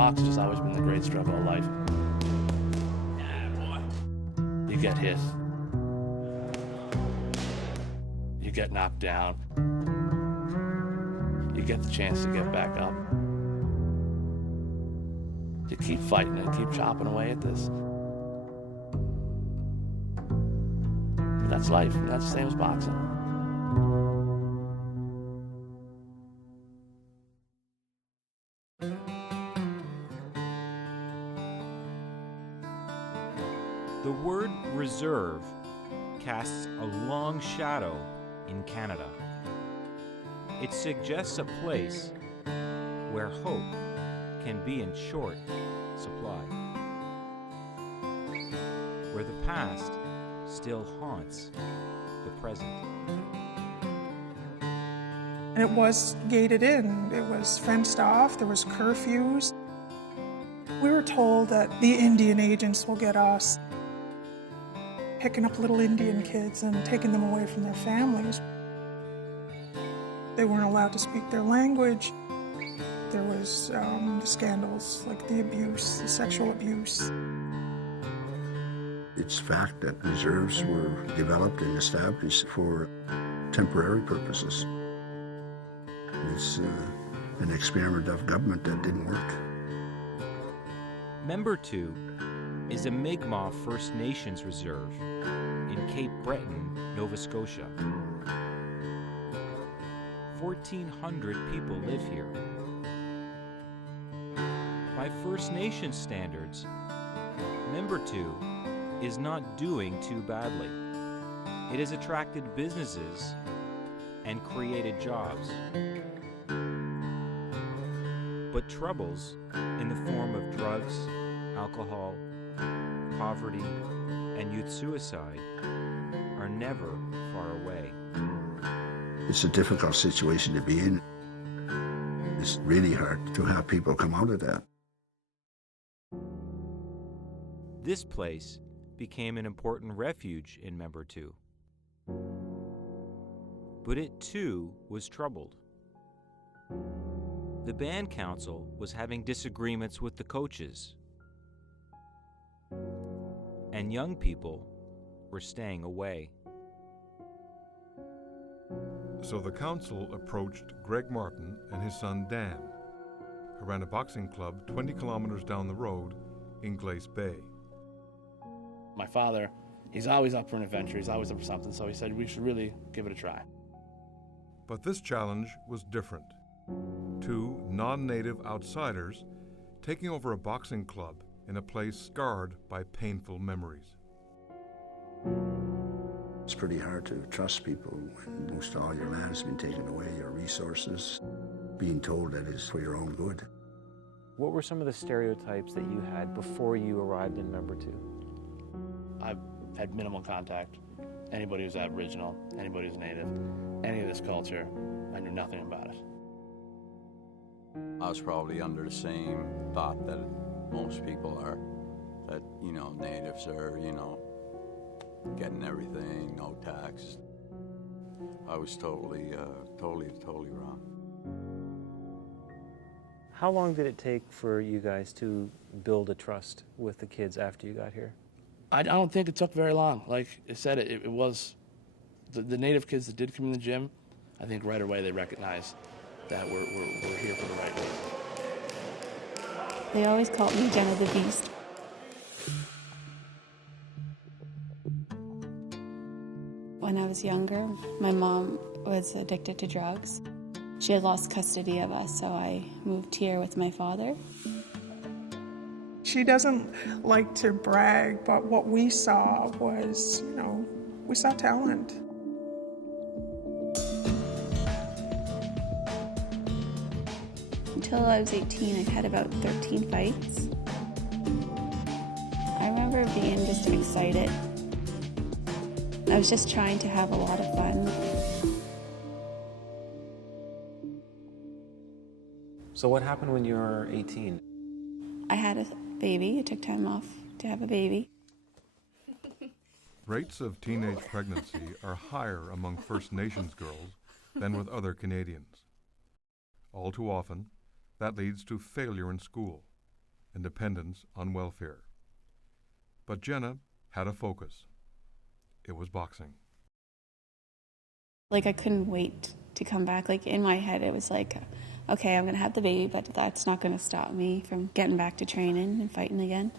boxing has always been the great struggle of life. Yeah, boy. You get hit. You get knocked down. You get the chance to get back up. You keep fighting and keep chopping away at this. But that's life, and that's the same as boxing. The word reserve casts a long shadow in Canada. It suggests a place where hope can be in short supply, where the past still haunts the present. And it was gated in. It was fenced off. There was curfews. We were told that the Indian agents will get us, picking up little Indian kids and taking them away from their families. They weren't allowed to speak their language. There was the scandals, like the abuse, the sexual abuse. It's fact that reserves were developed and established for temporary purposes. It's an experiment of government that didn't work. Membertou is a Mi'kmaq First Nations reserve in Cape Breton, Nova Scotia. 1,400 people live here. By First Nations standards, Membertou is not doing too badly. It has attracted businesses and created jobs. But troubles in the form of drugs, alcohol, poverty, and youth suicide are never far away. It's a difficult situation to be in. It's really hard to have people come out of that. This place became an important refuge in Membertou. But it too was troubled. The band council was having disagreements with the coaches, and young people were staying away. So the council approached Greg Martin and his son Dan, who ran a boxing club 20 kilometers down the road in Glace Bay. My father, he's always up for an adventure, he's always up for something, so he said we should really give it a try. But this challenge was different. Two non-native outsiders taking over a boxing club in a place scarred by painful memories. It's pretty hard to trust people when most all your land's been taken away, your resources, being told that it's for your own good. What were some of the stereotypes that you had before you arrived in Membertou? I've had minimal contact. Anybody who's Aboriginal, anybody who's Native, any of this culture, I knew nothing about it. I was probably under the same thought that most people are, that, you know, natives are, you know, getting everything, no tax. I was totally wrong. How long did it take for you guys to build a trust with the kids after you got here? I don't think it took very long. Like I said, it was the Native kids that did come in the gym. I think right away they recognized that we're here for the right reason. They always called me Jenna the Beast. When I was younger, my mom was addicted to drugs. She had lost custody of us, so I moved here with my father. She doesn't like to brag, but what we saw was, you know, we saw talent. Until I was 18, I'd had about 13 fights. I remember being just excited. I was just trying to have a lot of fun. So what happened when you were 18? I had a baby. I took time off to have a baby. Rates of teenage pregnancy are higher among First Nations girls than with other Canadians. All too often, that leads to failure in school, and dependence on welfare. But Jenna had a focus. It was boxing. Like, I couldn't wait to come back. Like, in my head, it was like, okay, I'm going to have the baby, but that's not going to stop me from getting back to training and fighting again.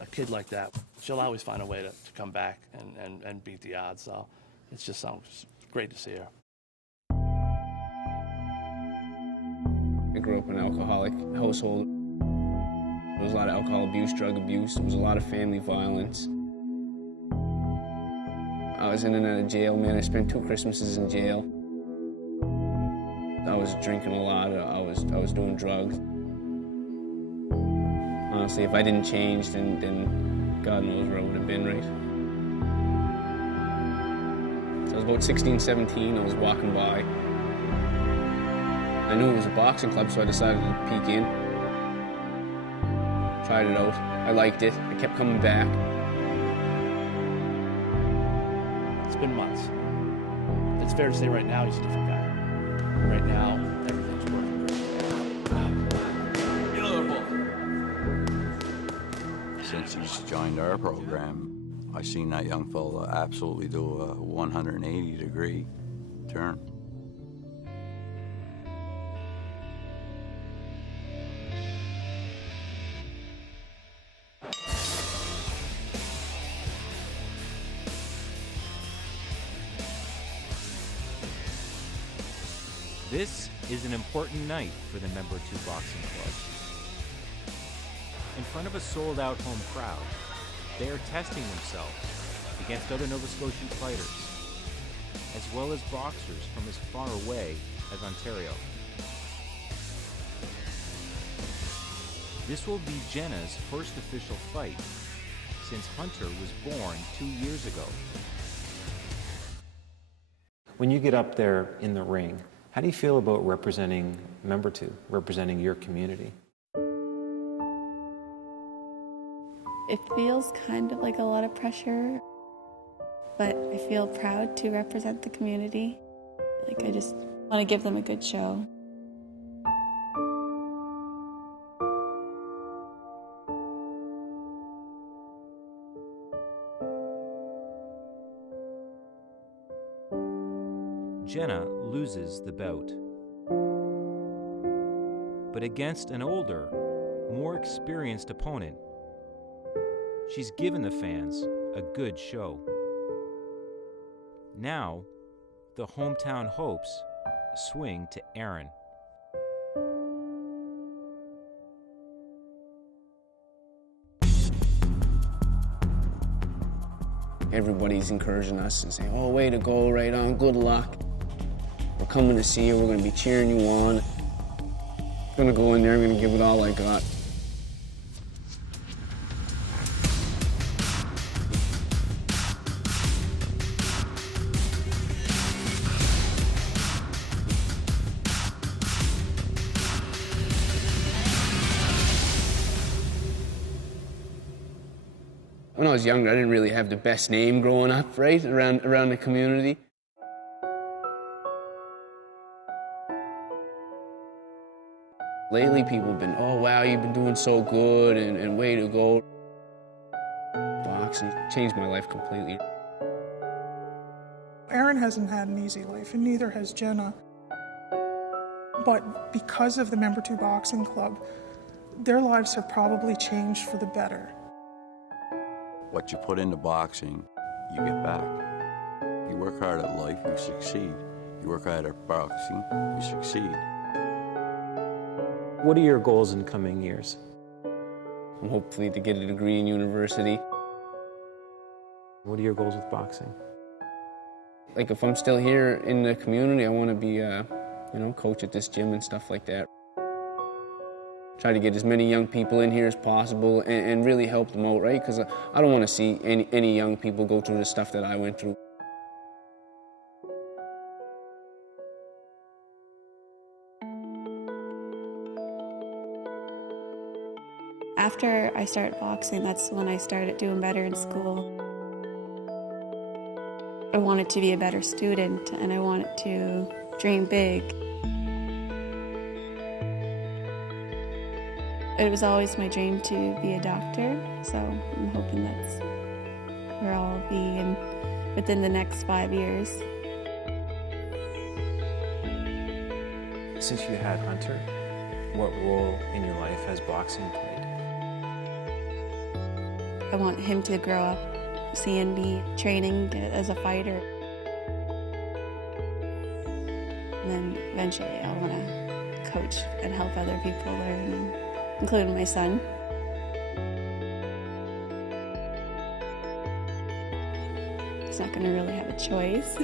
A kid like that, she'll always find a way to come back and beat the odds. So it's just great to see her. I grew up in an alcoholic household. There was a lot of alcohol abuse, drug abuse. There was a lot of family violence. I was in and out of jail, man. I spent 2 Christmases in jail. I was drinking a lot. I was doing drugs. Honestly, if I didn't change, then God knows where I would have been, right? So I was about 16, 17. I was walking by. I knew it was a boxing club, so I decided to peek in. Tried it out. I liked it. I kept coming back. It's been months. It's fair to say right now he's a different guy. Right now, everything's working great. Beautiful. Since he's joined our program, I've seen that young fella absolutely do a 180-degree turn. This is an important night for the Membertou Boxing Club. In front of a sold-out home crowd, they are testing themselves against other Nova Scotian fighters, as well as boxers from as far away as Ontario. This will be Jenna's first official fight since Hunter was born 2 years ago. When you get up there in the ring, how do you feel about representing Membertou, representing your community? It feels kind of like a lot of pressure, but I feel proud to represent the community. Like, I just want to give them a good show. Jenna loses the bout. But against an older, more experienced opponent, she's given the fans a good show. Now, the hometown hopes swing to Aaron. Everybody's encouraging us and saying, oh, way to go, right on, good luck. We're coming to see you, we're going to be cheering you on. I'm going to go in there, I'm going to give it all I got. When I was younger, I didn't really have the best name growing up, right, around the community. Lately, people have been, oh, wow, you've been doing so good, and way to go. Boxing changed my life completely. Aaron hasn't had an easy life, and neither has Jenna. But because of the Membertou Boxing Club, their lives have probably changed for the better. What you put into boxing, you get back. You work hard at life, you succeed. You work hard at boxing, you succeed. What are your goals in coming years? I'm hopefully to get a degree in university. What are your goals with boxing? Like, if I'm still here in the community, I want to be coach at this gym and stuff like that. Try to get as many young people in here as possible and really help them out, right? Because I don't want to see any young people go through the stuff that I went through. After I started boxing, that's when I started doing better in school. I wanted to be a better student, and I wanted to dream big. It was always my dream to be a doctor, so I'm hoping that's where I'll be within the next 5 years. Since you had Hunter, what role in your life has boxing played? I want him to grow up seeing me training as a fighter. And then eventually I want to coach and help other people learn, including my son. He's not going to really have a choice.